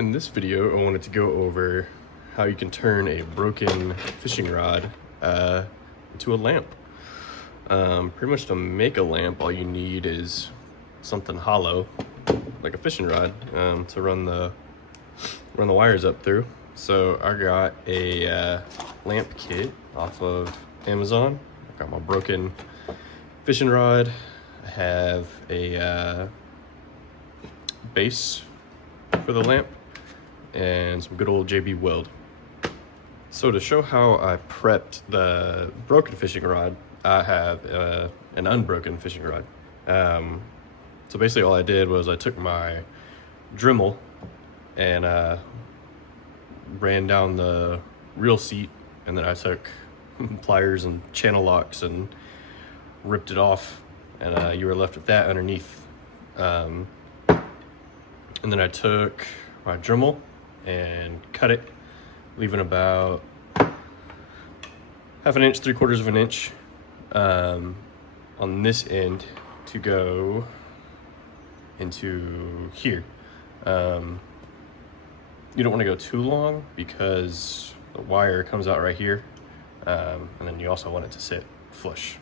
In this video, I wanted to go over how you can turn a broken fishing rod into a lamp. Pretty much to make a lamp, all you need is something hollow, like a fishing rod, to run the wires up through. So I got a lamp kit off of Amazon. I got my broken fishing rod. I have a base for the lamp and some good old JB weld. So to show how I prepped the broken fishing rod, I have an unbroken fishing rod. So basically all I did was I took my Dremel and ran down the reel seat, and then I took pliers and channel locks and ripped it off, and you were left with that underneath. And then I took my Dremel and cut it, leaving about half an inch, 3/4 of an inch on this end to go into here. You don't want to go too long because the wire comes out right here, and then you also want it to sit flush.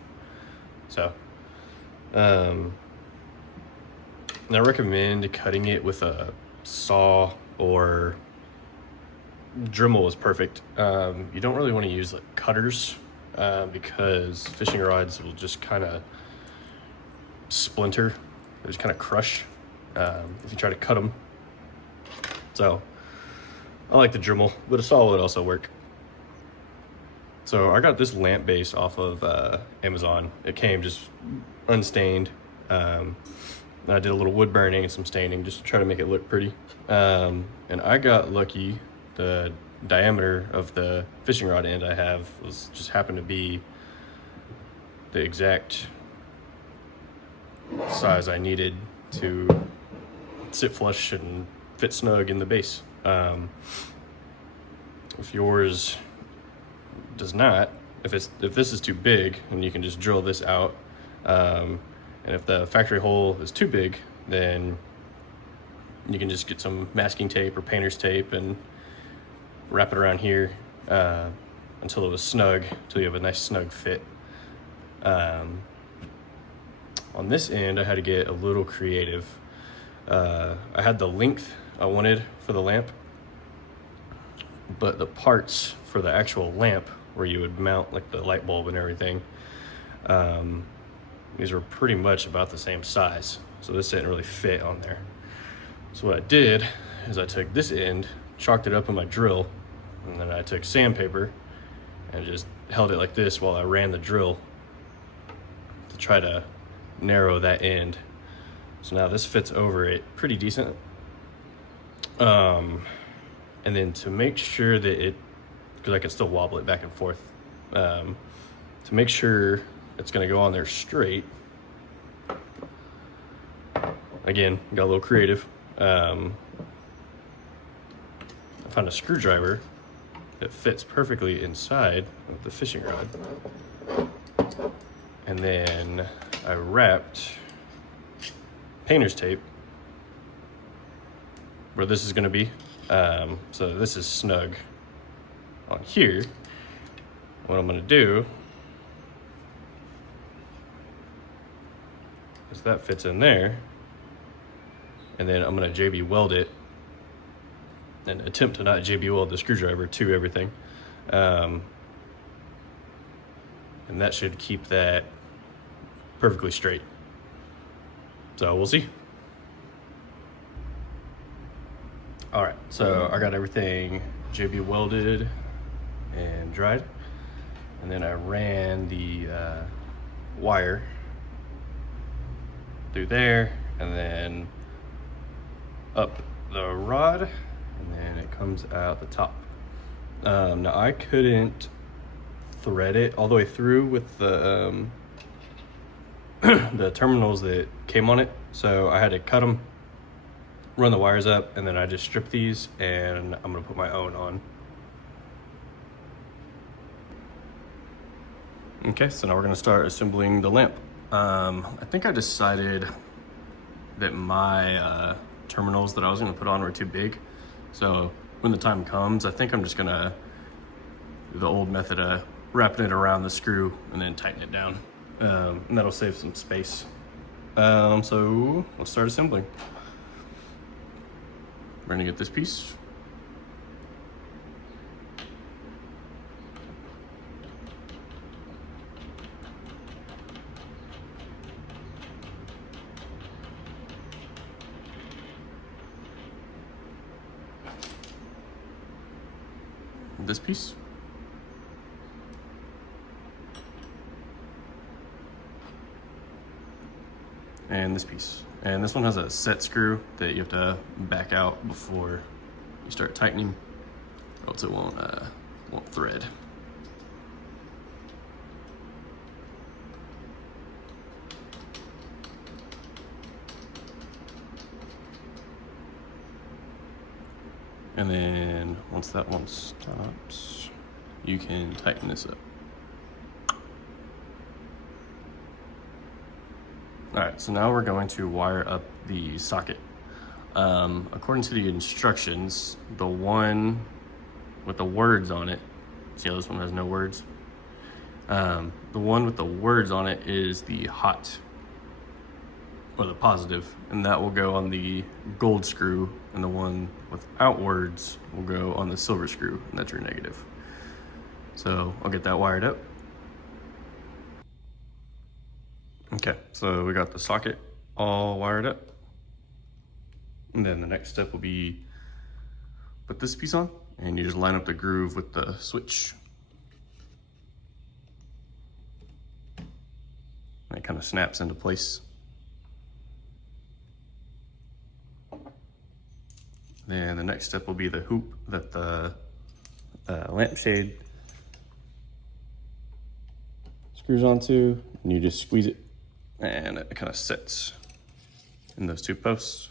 So and I recommend cutting it with a saw, or Dremel is perfect. You don't really want to use like cutters because fishing rods will just kind of splinter, they just kind of crush if you try to cut them. So I like the Dremel, but a saw would also work. So I got this lamp base off of Amazon. It came just unstained. I did a little wood burning and some staining just to try to make it look pretty. And I got lucky. The diameter of the fishing rod end I have just happened to be the exact size I needed to sit flush and fit snug in the base. If yours does not, if this is too big, then you can just drill this out. And if the factory hole is too big, then you can just get some masking tape or painter's tape and wrap it around here until it was snug, until you have a nice snug fit. On this end, I had to get a little creative. I had the length I wanted for the lamp, but the parts for the actual lamp where you would mount like the light bulb and everything, these were pretty much about the same size, so this didn't really fit on there. So what I did is I took this end, chalked it up in my drill, and then I took sandpaper and just held it like this while I ran the drill to try to narrow that end. So now this fits over it pretty decent. And then to make sure that because I can still wobble it back and forth, to make sure it's going to go on there straight, again, got a little creative. I found a screwdriver that fits perfectly inside of the fishing rod, and then I wrapped painter's tape where this is going to be. So this is snug on here. What I'm going to do is that fits in there, and then I'm going to JB weld it and attempt to not JB weld the screwdriver to everything, and that should keep that perfectly straight. So we'll see. All right, so I got everything JB welded and dried, and then I ran the wire through there and then up the rod, and then it comes out the top. Now I couldn't thread it all the way through with the the terminals that came on it, so I had to cut them, run the wires up, and then I just stripped these, and I'm gonna put my own on. Okay, so now we're gonna start assembling the lamp. I think I decided that my terminals that I was gonna put on were too big. So when the time comes, I think I'm just gonna do the old method of wrapping it around the screw and then tighten it down. And that'll save some space. So let's start assembling. We're gonna get this piece. This piece. And this piece. And this one has a set screw that you have to back out before you start tightening, or else it won't thread. And then once that one stops, you can tighten this up. All right, so now we're going to wire up the socket. According to the instructions, the one with the words on it, see how this one has no words? The one with the words on it is the hot, or the positive, and that will go on the gold screw, and the one without words will go on the silver screw, and that's your negative. So I'll get that wired up. Okay, so we got the socket all wired up. And then the next step will be put this piece on, and you just line up the groove with the switch. And it kind of snaps into place. Then the next step will be the hoop that the lampshade screws onto, and you just squeeze it, and it kind of sits in those two posts,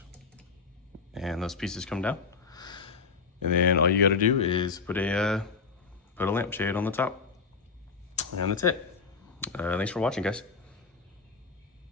and those pieces come down. And then all you got to do is put a lampshade on the top, and that's it. Thanks for watching, guys.